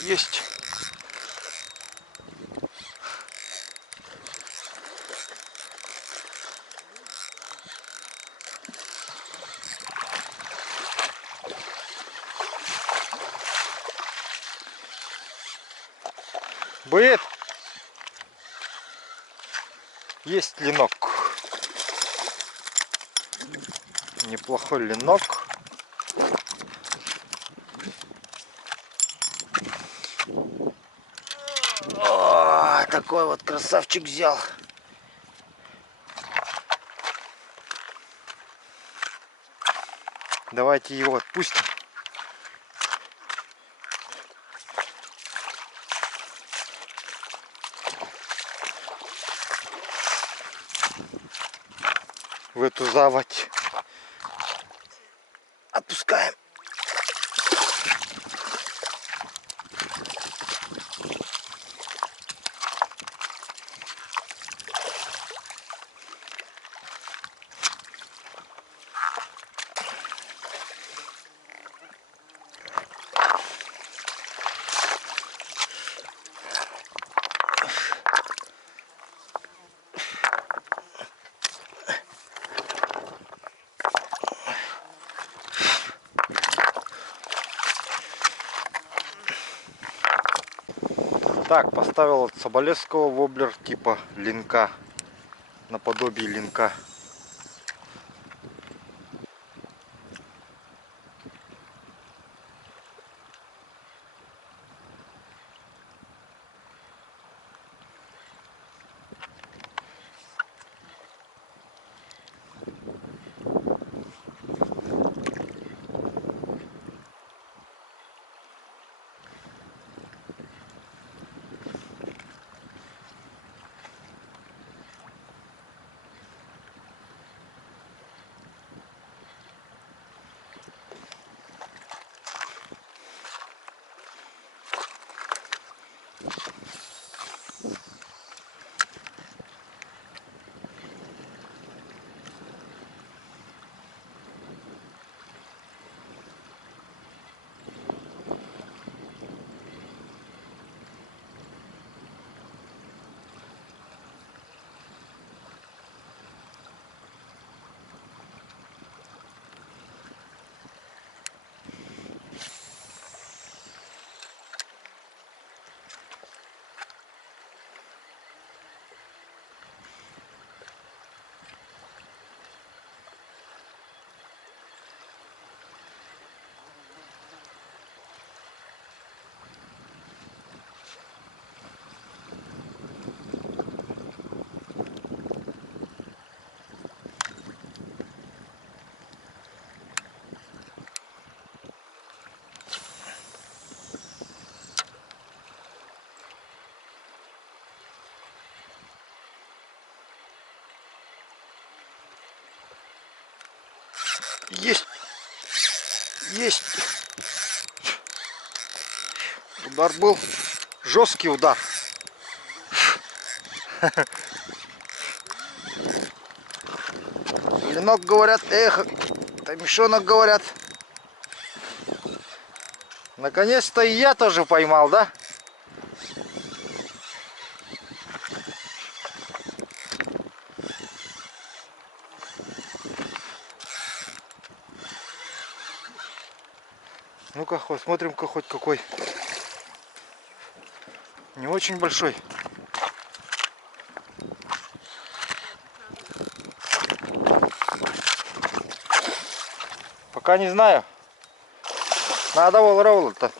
Есть. Будет. Есть ленок. Неплохой ленок. О, такой вот красавчик взял. Давайте его отпустим. В эту заводь. Отпускаем. Так, поставил от Соболевского воблер типа линка, наподобие линка. Есть. Есть. Удар был. Жесткий удар. Ленок, говорят, эх, мешонок, говорят. Наконец-то и я тоже поймал, да? Ну-ка, смотрим-ка хоть какой. Не очень большой. Пока не знаю. Надо волровал-то.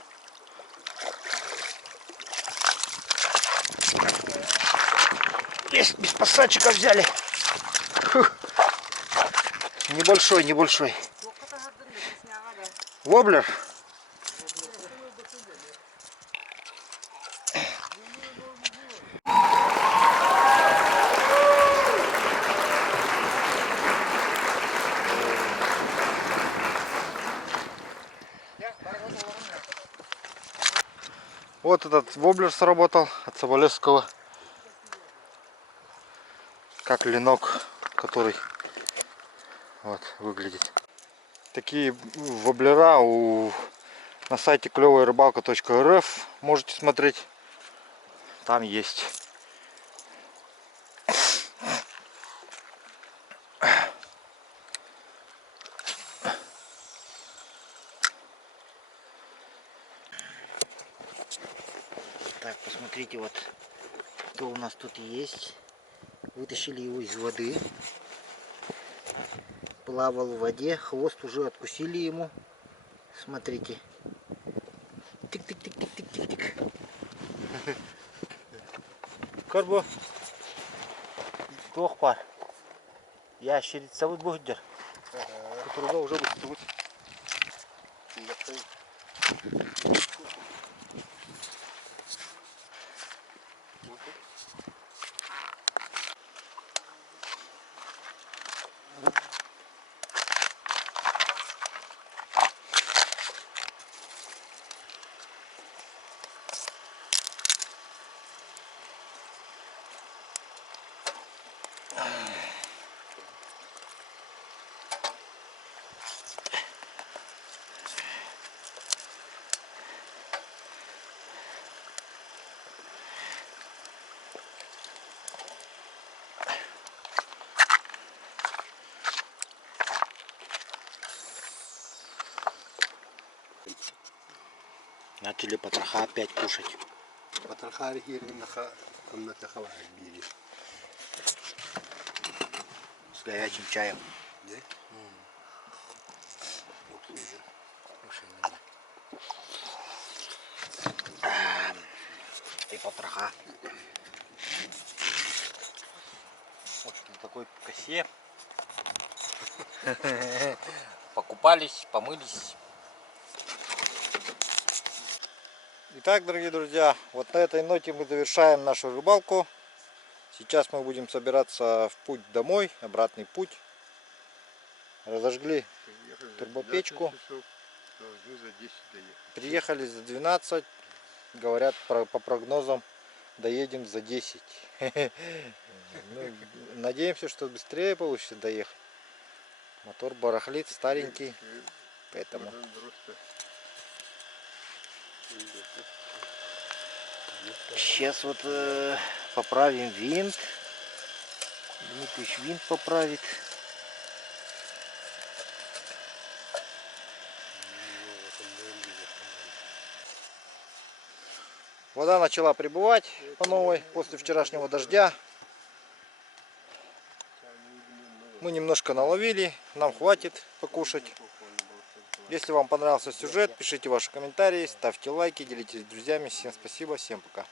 Без посадчика взяли. Фух. Небольшой, небольшой. Воблер. Вот этот воблер сработал от Соболевского. Как ленок, который вот выглядит. Такие воблера на сайте клеваярыбалка.рф можете смотреть. Там есть. Так, посмотрите, вот что у нас тут есть. Вытащили его из воды. Плавал в воде, хвост уже откусили ему. Смотрите. Тик-тик-тик-тик-тик-тик. Карбо. Тохпар. Ящерица вот будет. Которого уже будет. Начали потроха опять кушать. Потроха на били. С горячим чаем. Да? И потроха. Вот на такой косе. Покупались, помылись. Итак, дорогие друзья, вот на этой ноте мы завершаем нашу рыбалку. Сейчас мы будем собираться в путь домой, обратный путь. Разожгли турбопечку. Приехали за 12. Говорят, по прогнозам доедем за 10. Ну, надеемся, что быстрее получится доехать. Мотор барахлит, старенький. Поэтому Сейчас вот поправим винт. Дмитрич винт поправит. вода начала прибывать по новой после вчерашнего дождя. Мы немножко наловили, нам хватит покушать. Если вам понравился сюжет, пишите ваши комментарии, ставьте лайки, делитесь с друзьями. Всем спасибо, всем пока.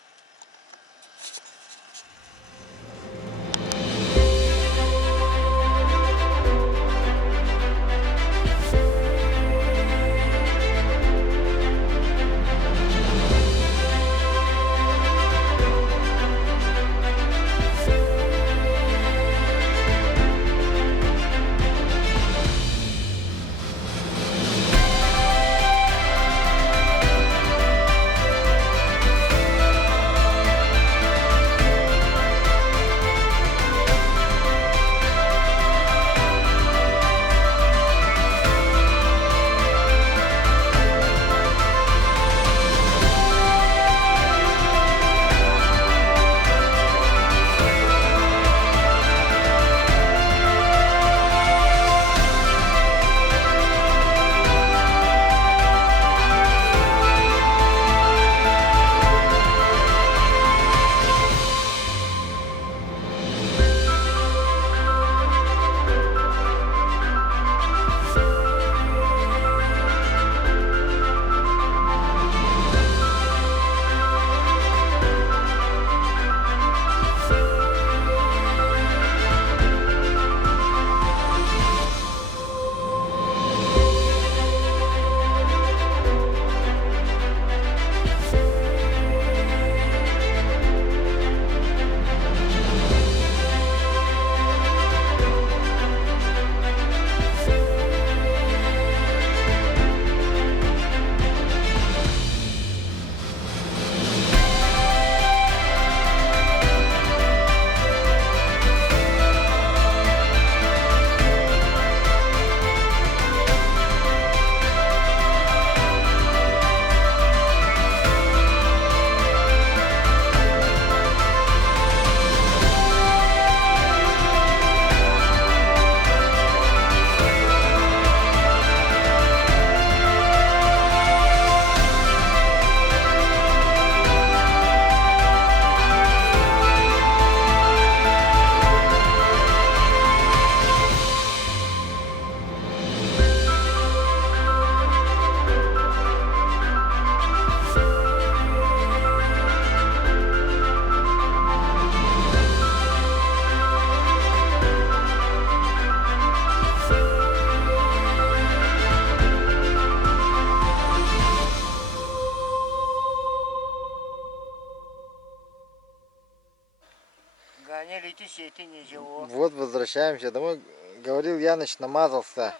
найти ничего. Вот возвращаемся домой. Говорил Яныч, намазался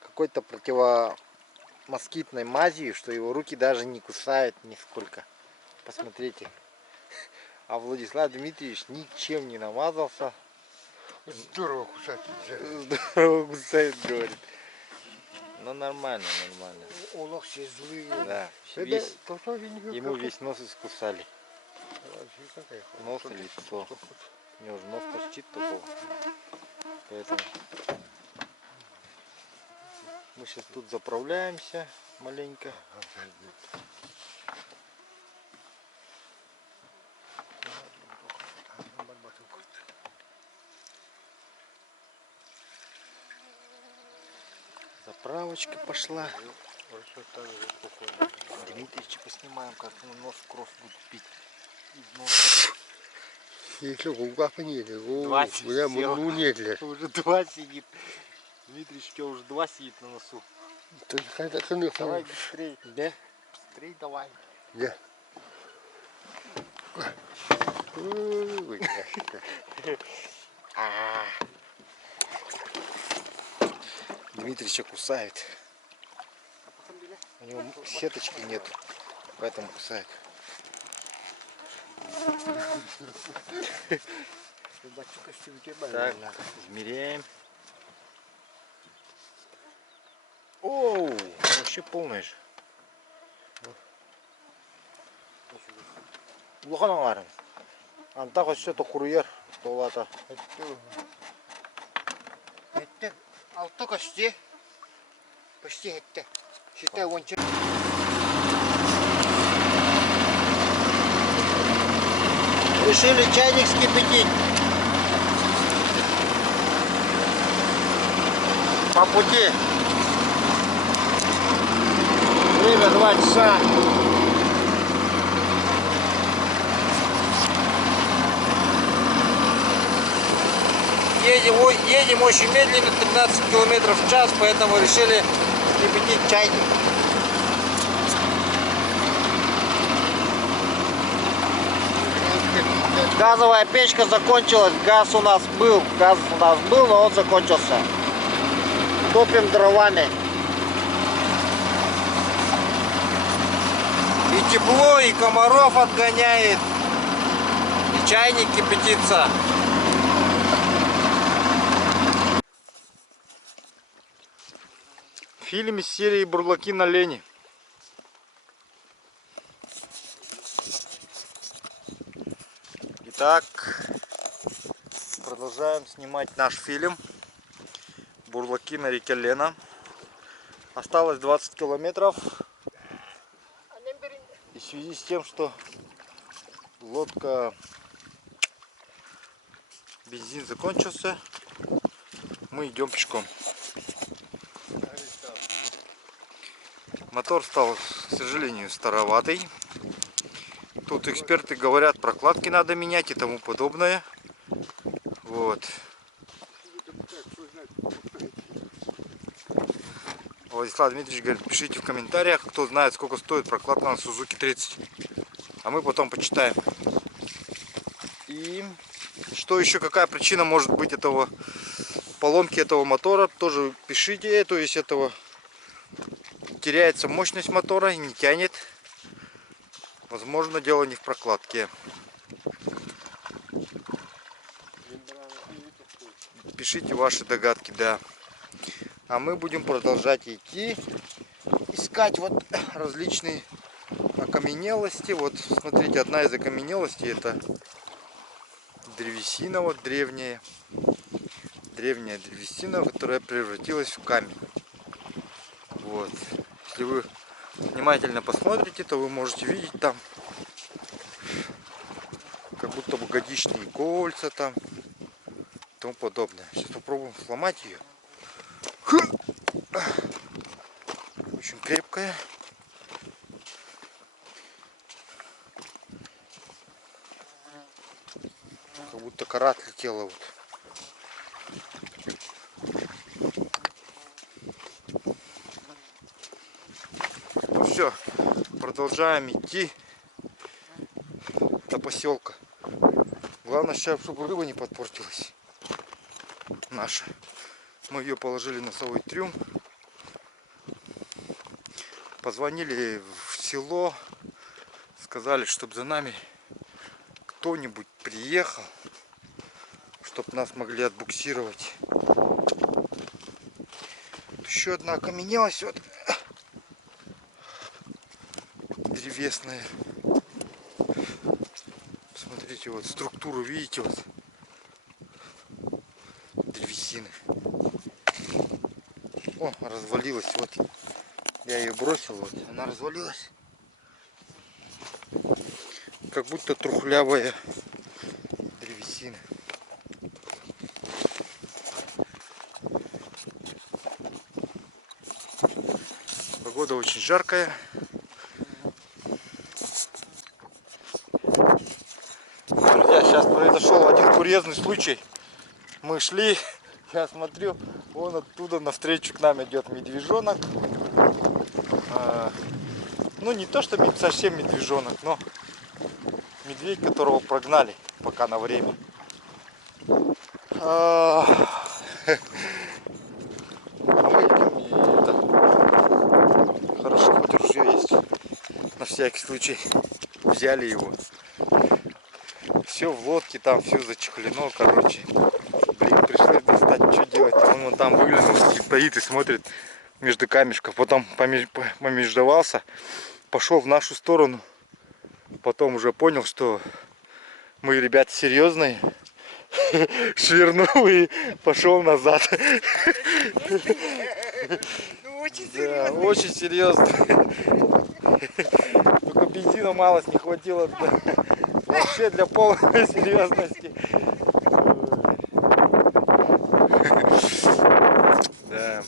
какой-то противомоскитной мазью, что его руки даже не кусают нисколько. Посмотрите. А Владислав Дмитриевич ничем не намазался. Здорово кусать. Здорово кусает, говорит. Ну нормально, нормально. Олох все злые. Да. Ему весь нос искусали. Нос и лицо. У него же нос торчит такого. Поэтому мы сейчас тут заправляемся маленько. Заправочка пошла. Дмитрича поснимаем, как он нос в кровь будет пить. Из носа. Если губа понесли, Два меня сел. нет ли. Уже 2 сидит. Дмитрич, у тебя уже 2 сидит на носу. Давай быстрей. Да? Быстрей давай. Я. Дмитрича кусает. У него сеточки нет, поэтому кусает. Так, измеряем. Оу, вообще полный же. Лоханаларым. Антаха все то курьер, толата. Это алты почти. Почти это. Считай, вон че. Решили чайник вскипятить. По пути. Время 2 часа. Едем очень медленно, 13 километров в час, поэтому решили кипятить чайник. Газовая печка закончилась, газ у нас был, но он закончился. Топим дровами. И тепло, и комаров отгоняет, и чайник кипятится. Фильм из серии «Бурлаки на лени». Итак, продолжаем снимать наш фильм «Бурлаки на реке Лена». Осталось 20 километров. И в связи с тем, что лодка, бензин закончился, мы идем пешком. Мотор стал, к сожалению, староватый. Тут эксперты говорят, прокладки надо менять и тому подобное. Вот. Владислав Дмитриевич говорит, пишите в комментариях, кто знает, сколько стоит прокладка на Suzuki 30. А мы потом почитаем. И что еще, какая причина может быть этого поломки этого мотора, тоже пишите. То есть этого теряется мощность мотора и не тянет. Возможно, дело не в прокладке. Пишите ваши догадки, да. А мы будем продолжать идти, искать вот различные окаменелости. Вот смотрите, одна из окаменелостей — это древесина, вот древняя древесина, которая превратилась в камень. Вот. Если вы внимательно посмотрите, то вы можете видеть там как будто бы годичные кольца там и тому подобное. Сейчас попробуем сломать ее. Очень крепкая. Как будто кора отлетела вот. Ну все, продолжаем идти до поселка. Главное сейчас, чтобы рыба не подпортилась. Наша. Мы ее положили на носовой трюм. Позвонили в село. Сказали, чтобы за нами кто-нибудь приехал. Чтобы нас могли отбуксировать. Еще одна окаменелась. Вот. Древесная. Смотрите, вот структуру видите, вот древесины. О, развалилась, вот. Я ее бросил, вот. Она развалилась. Как будто трухлявая древесина. Погода очень жаркая. Друзья, сейчас произошел один курьезный случай. Мы шли, я смотрю, вон оттуда навстречу к нам идет медвежонок. Ну не то, что совсем медвежонок, но медведь, которого прогнали пока на время. А мы идем, и это хорошо, хоть ружье есть. На всякий случай взяли его. Все в лодке, там все зачехлено, короче. Блин, пришлось достать, что делать. Он вон там выглянул, стоит и смотрит между камешков. Потом помеждовался, пошел в нашу сторону. Потом уже понял, что мы, ребята, серьезные. Швырнул и пошел назад. Да, очень серьезно. Только бензина малость не хватило. Вообще для полной серьезности. Да.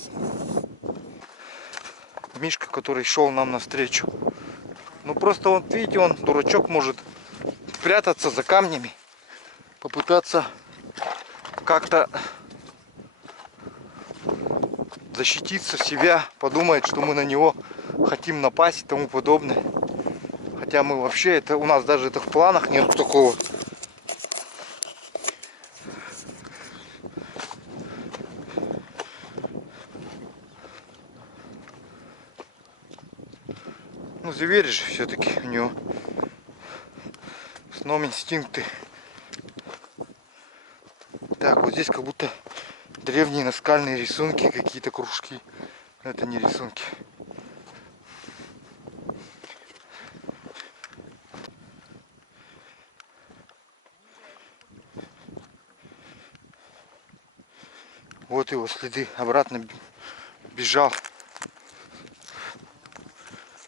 Мишка, который шел нам навстречу. Ну просто вот видите, он, дурачок, может прятаться за камнями. Попытаться как-то защититься себя. Подумает, что мы на него хотим напасть и тому подобное. Хотя мы вообще, это у нас даже это в планах нет такого. Ну, зверь же все-таки у него сном инстинкты. Так, вот здесь как будто древние наскальные рисунки, какие-то кружки. Это не рисунки. Вот его следы. Обратно бежал.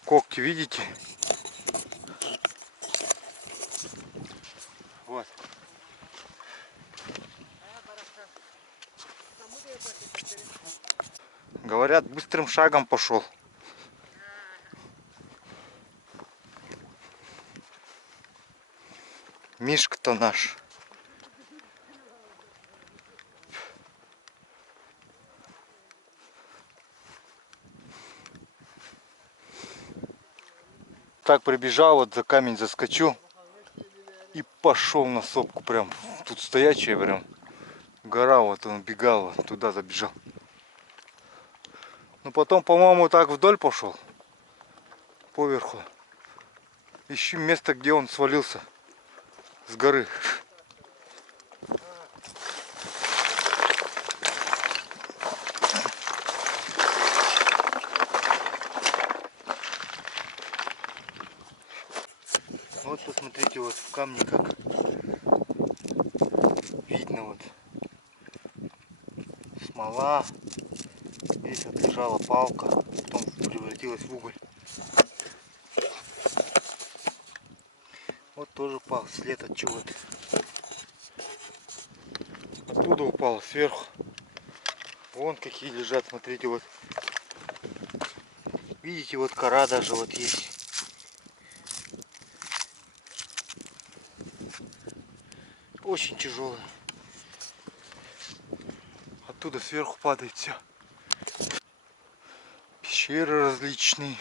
Когти, видите? Вот. Говорят, быстрым шагом пошел. Мишка-то наш. Так прибежал, вот за камень заскочил и пошел на сопку прям. Тут стоячая прям гора, вот он бегал, вот туда забежал. Ну потом, по-моему, так вдоль пошел, поверху. Ищи место, где он свалился с горы. Вот посмотрите, вот в камне как видно, вот смола. Здесь вот лежала палка, потом превратилась в уголь. Вот тоже упал след от чего-то. Оттуда упал, сверху. Вон какие лежат, смотрите, вот. Видите, вот кора даже вот есть. Очень тяжелая. Оттуда сверху падает все. Пещеры различные.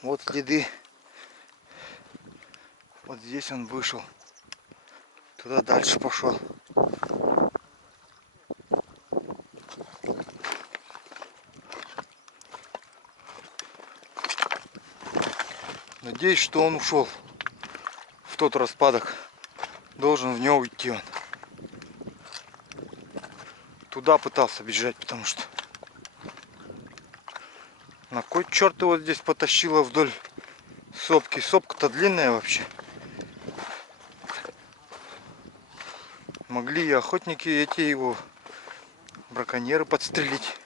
Вот следы. Вот здесь он вышел. Туда дальше пошел. Надеюсь, что он ушел в тот распадок. Должен в него уйти он. Туда пытался бежать, потому что на кой черт его здесь потащило вдоль сопки? Сопка-то длинная вообще. Могли и охотники эти его, браконьеры, подстрелить.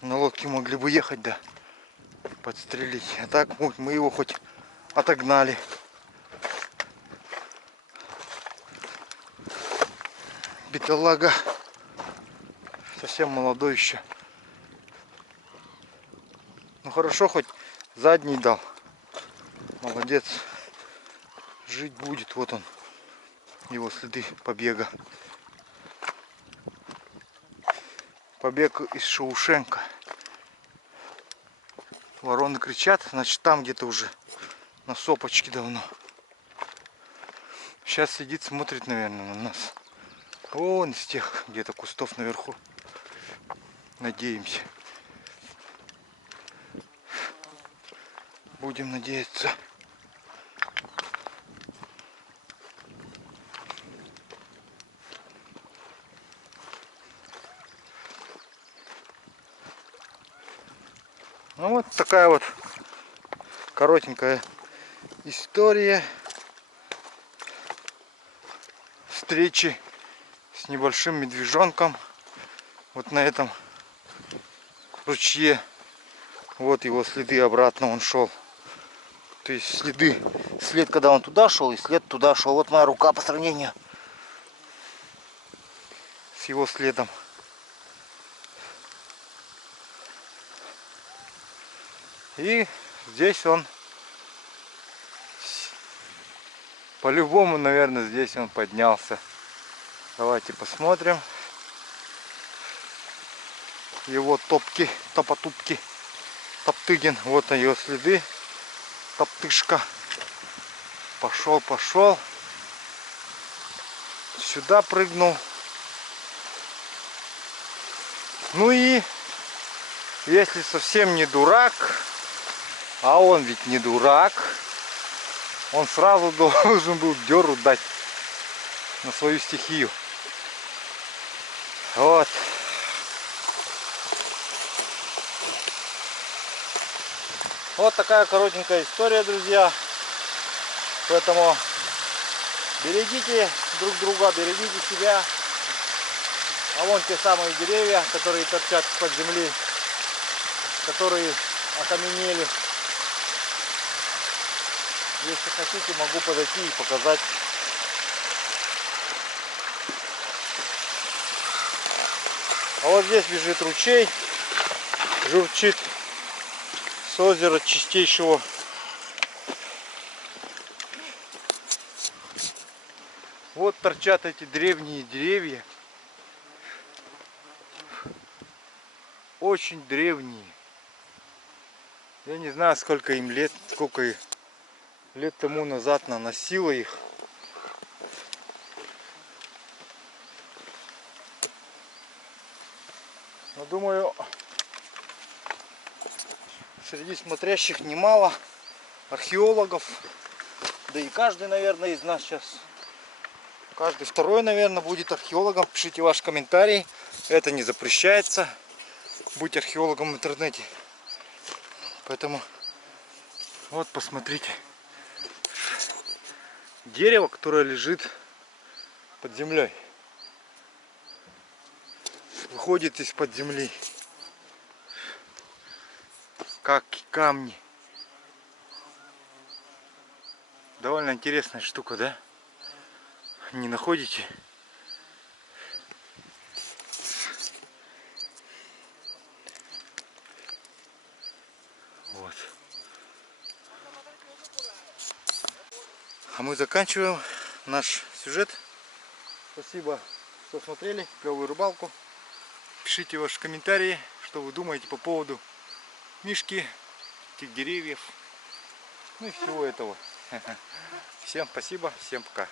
На лодке могли бы ехать, да, подстрелить. А так мы его хоть отогнали. Бедолага. Совсем молодой еще. Ну хорошо, хоть задний дал. Молодец. Жить будет. Вот он. Его следы побега. Побег из Шоушенка. Вороны кричат, значит там где-то уже на сопочке давно. Сейчас сидит, смотрит, наверное, на нас. Вон из тех где-то кустов наверху. Надеемся. Будем надеяться. Ну вот такая вот коротенькая история встречи с небольшим медвежонком вот на этом ручье. Вот его следы, обратно он шел. То есть следы, след когда он туда шел и след туда шел. Вот моя рука по сравнению с его следом. И здесь он, по-любому, наверное, здесь он поднялся. Давайте посмотрим. Его топки, топотупки, Топтыгин. Вот ее следы. Топтышка. Пошел, пошел. Сюда прыгнул. Ну и если совсем не дурак, а он ведь не дурак, он сразу должен был дёру дать на свою стихию. Вот. Вот такая коротенькая история, друзья. Поэтому берегите друг друга, берегите себя. А вон те самые деревья, которые торчат из-под земли, которые окаменели. Если хотите, могу подойти и показать. А вот здесь бежит ручей, журчит с озера чистейшего. Вот торчат эти древние деревья. Очень древние. Я не знаю, сколько им лет, сколько лет тому назад наносила их. Но думаю, среди смотрящих немало археологов. Да и каждый, наверное, из нас сейчас, каждый второй, наверное, будет археологом. Пишите ваш комментарий. Это не запрещается быть археологом в интернете. Поэтому вот посмотрите. Дерево, которое лежит под землей. Выходит из-под земли. Как камни. Довольно интересная штука, да? Не находите? Вот. А мы заканчиваем наш сюжет. Спасибо, что смотрели клевую рыбалку. Пишите ваши комментарии, что вы думаете по поводу Мишки, этих деревьев, ну и всего этого. Всем спасибо, всем пока.